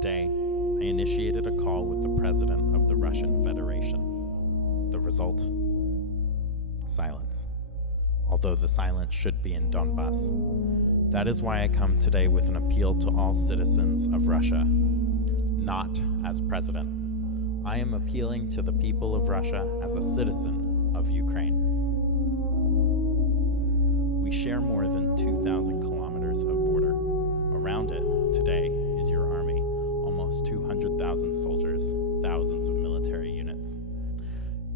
Today, I initiated a call with the President of the Russian Federation. The result? Silence. Although the silence should be in Donbass. That is why I come today with an appeal to all citizens of Russia. Not as president. I am appealing to the people of Russia as a citizen of Ukraine. We share more than 2,000 kilometers of border. Around it, today, is your army, almost 200,000 soldiers, thousands of military units.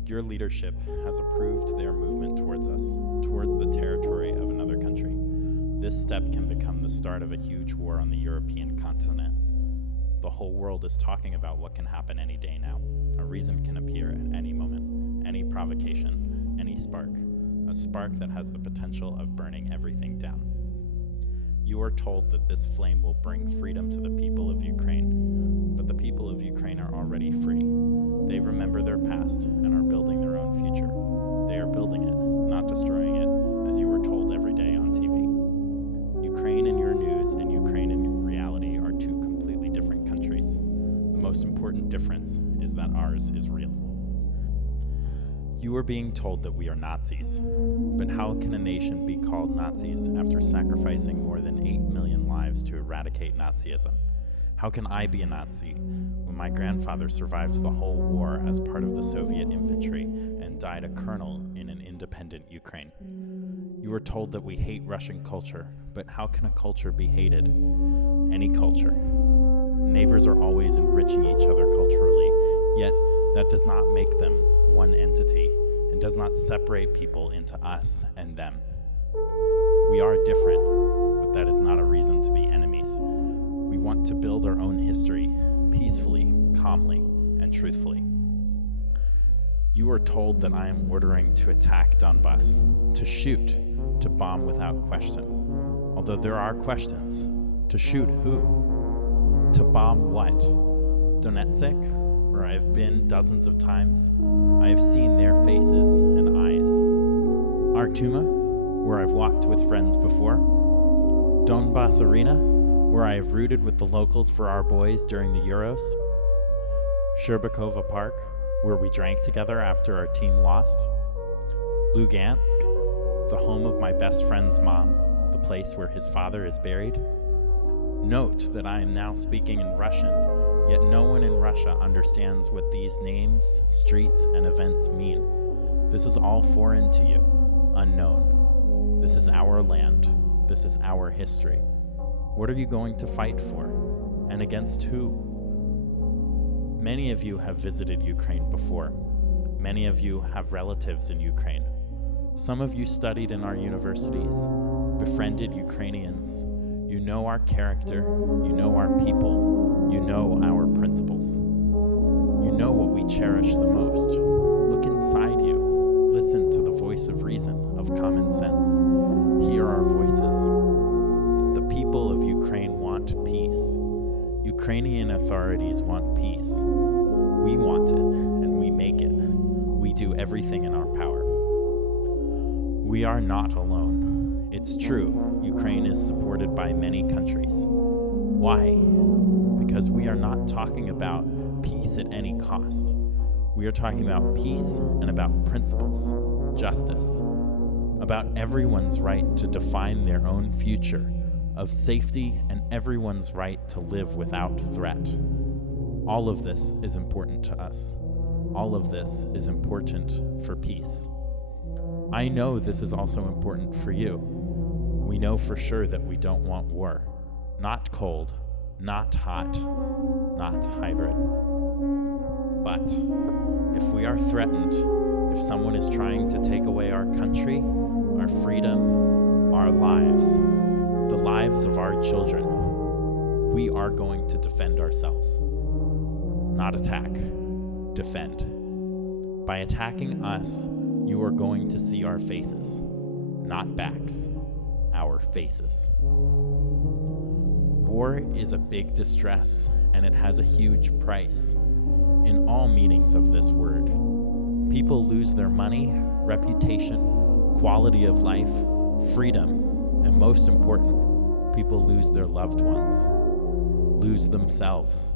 Your leadership has approved their movement towards us, towards the territory of another country. This step can become the start of a huge war on the European continent. The whole world is talking about what can happen any day now. A reason can appear at any moment, any provocation, any spark. A spark that has the potential of burning everything down. You are told that this flame will bring freedom to the people of Ukraine, but the people of Ukraine are already free. They remember their past and are building their own future. They are building it, not destroying it, as you were told every day on TV. Ukraine in your news and Ukraine in reality are two completely different countries. The most important difference is that ours is real. You are being told that we are Nazis, but how can a nation be called Nazis after sacrificing more than 8 million lives to eradicate Nazism? How can I be a Nazi when my grandfather survived the whole war as part of the Soviet infantry and died a colonel in an independent Ukraine? You are told that we hate Russian culture, but how can a culture be hated? Any culture. Neighbors are always enriching each other culturally, yet that does not make them one entity and does not separate people into us and them. We are different, but that is not a reason to be enemies. We want to build our own history peacefully, calmly, and truthfully. You are told that I am ordering to attack Donbass, to shoot, to bomb without question. Although there are questions. To shoot who? To bomb what? Donetsk? Where I've been dozens of times, I have seen their faces and eyes. Artuma, where I've walked with friends before. Donbass Arena, where I have rooted with the locals for our boys during the Euros. Sherbakova Park, where we drank together after our team lost. Lugansk, the home of my best friend's mom, the place where his father is buried. Note that I am now speaking in Russian, yet no one in Russia understands what these names, streets, and events mean. This is all foreign to you, unknown. This is our land. This is our history. What are you going to fight for? And against who? Many of you have visited Ukraine before. Many of you have relatives in Ukraine. Some of you studied in our universities, befriended Ukrainians. You know our character, you know our people, you know our principles. You know what we cherish the most. Look inside you. Listen to the voice of reason, of common sense. Hear our voices. The people of Ukraine want peace. Ukrainian authorities want peace. We want it, and we make it. We do everything in our power. We are not alone. It's true, Ukraine is supported by many countries. Why? Because we are not talking about peace at any cost. We are talking about peace and about principles, justice, about everyone's right to define their own future, of safety and everyone's right to live without threat. All of this is important to us. All of this is important for peace. I know this is also important for you. We know for sure that we don't want war. Not cold, not hot, not hybrid. But if we are threatened, if someone is trying to take away our country, our freedom, our lives, the lives of our children, we are going to defend ourselves. Not attack, defend. By attacking us, you are going to see our faces, not backs, our faces. War is a big distress, and it has a huge price, in all meanings of this word. People lose their money, reputation, quality of life, freedom, and most important, people lose their loved ones. lose themselves.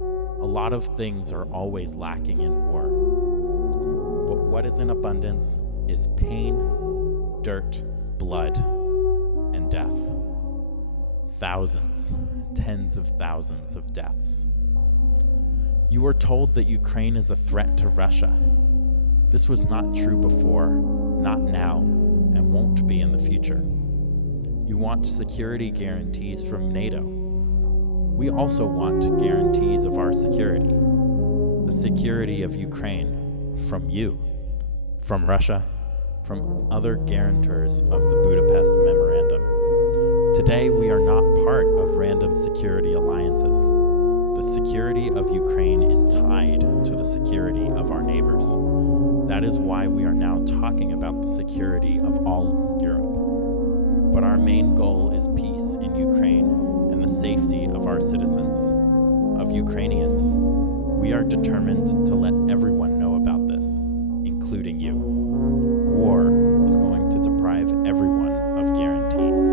A lot of things are always lacking in war. But what is in abundance is pain, dirt, blood, and death. Thousands, tens of thousands of deaths. You were told that Ukraine is a threat to Russia. This was not true before, not now, and won't be in the future. You want security guarantees from NATO. We also want guarantees of our security, the security of Ukraine, from you, from Russia, from other guarantors of the Budapest Memorandum. Today, we are not part of random security alliances. The security of Ukraine is tied to the security of our neighbors. That is why we are now talking about the security of all Europe. But our main goal is peace in Ukraine and the safety of our citizens, of Ukrainians. We are determined to let everyone know about this, including you. War is going to deprive everyone of guarantees.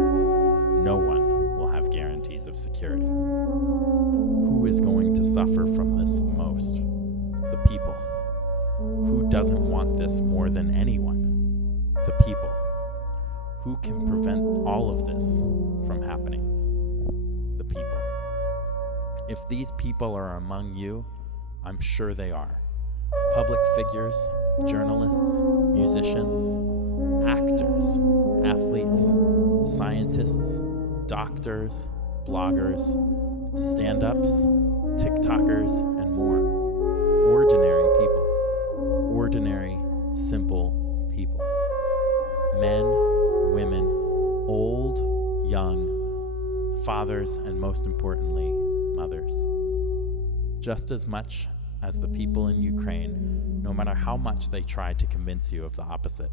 No one will have guarantees of security. Who is going to suffer from this most? The people. Who doesn't want this more than anyone? The people. Who can prevent all of this from happening? The people. If these people are among you, I'm sure they are. Public figures, journalists, musicians, actors, athletes, scientists, doctors, bloggers, stand-ups, TikTokers, and more. Ordinary people. Ordinary, simple people. Men, women, old, young, fathers, and most importantly, mothers. Just as much as the people in Ukraine, no matter how much they try to convince you of the opposite.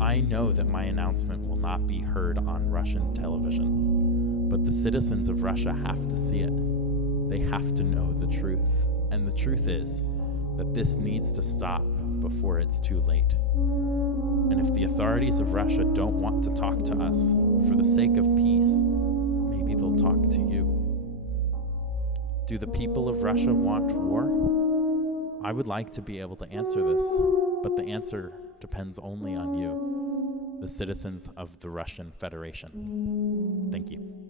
I know that my announcement will not be heard on Russian television, but the citizens of Russia have to see it. They have to know the truth. And the truth is that this needs to stop before it's too late. And if the authorities of Russia don't want to talk to us for the sake of peace, maybe they'll talk to you. Do the people of Russia want war? I would like to be able to answer this, but the answer depends only on you, the citizens of the Russian Federation. Thank you.